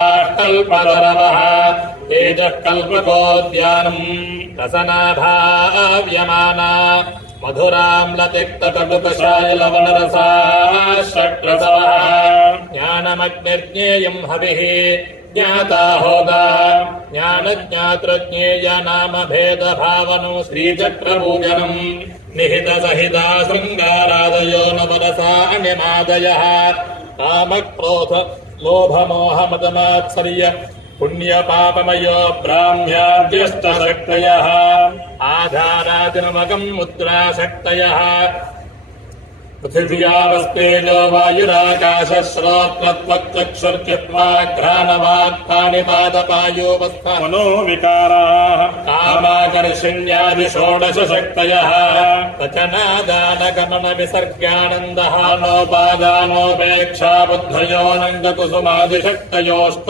कल्पतरवः तेजः कल्पकोद्यानम् रसनाभाव्यमाना मधुराम्लतिक्तकटुकशायलवनरसा षट्रसवः ज्ञानमग्निर्ज्ञेयम् हविः ज्ञाता होता ज्ञानज्ञातृज्ञेय नाम भेदभावनो श्रीचक्रपूजनम् निहितसहिता शृङ्गारादयो नवरसा अनिमादयः कामक्रोध लोभमोहमदमात्सर्य पुण्यपापमयो ब्राह्म्याद्यष्टशक्तयः आधारादिनमगम् मुद्राशक्तयः पृथिव्यावस्तेजो वायुराकाशश्रोत्रत्वक्चक्षुर्चित्वाघ्राणवाक्पाणिपादपायोवस्था मनोविकाराः कामाकर्षण्यादिषोडशशक्तयः रचनादानगमनविसर्गानन्दः नोपादानोपेक्षा बुद्धयोऽनन्दकुसुमादिशक्तयोस्तु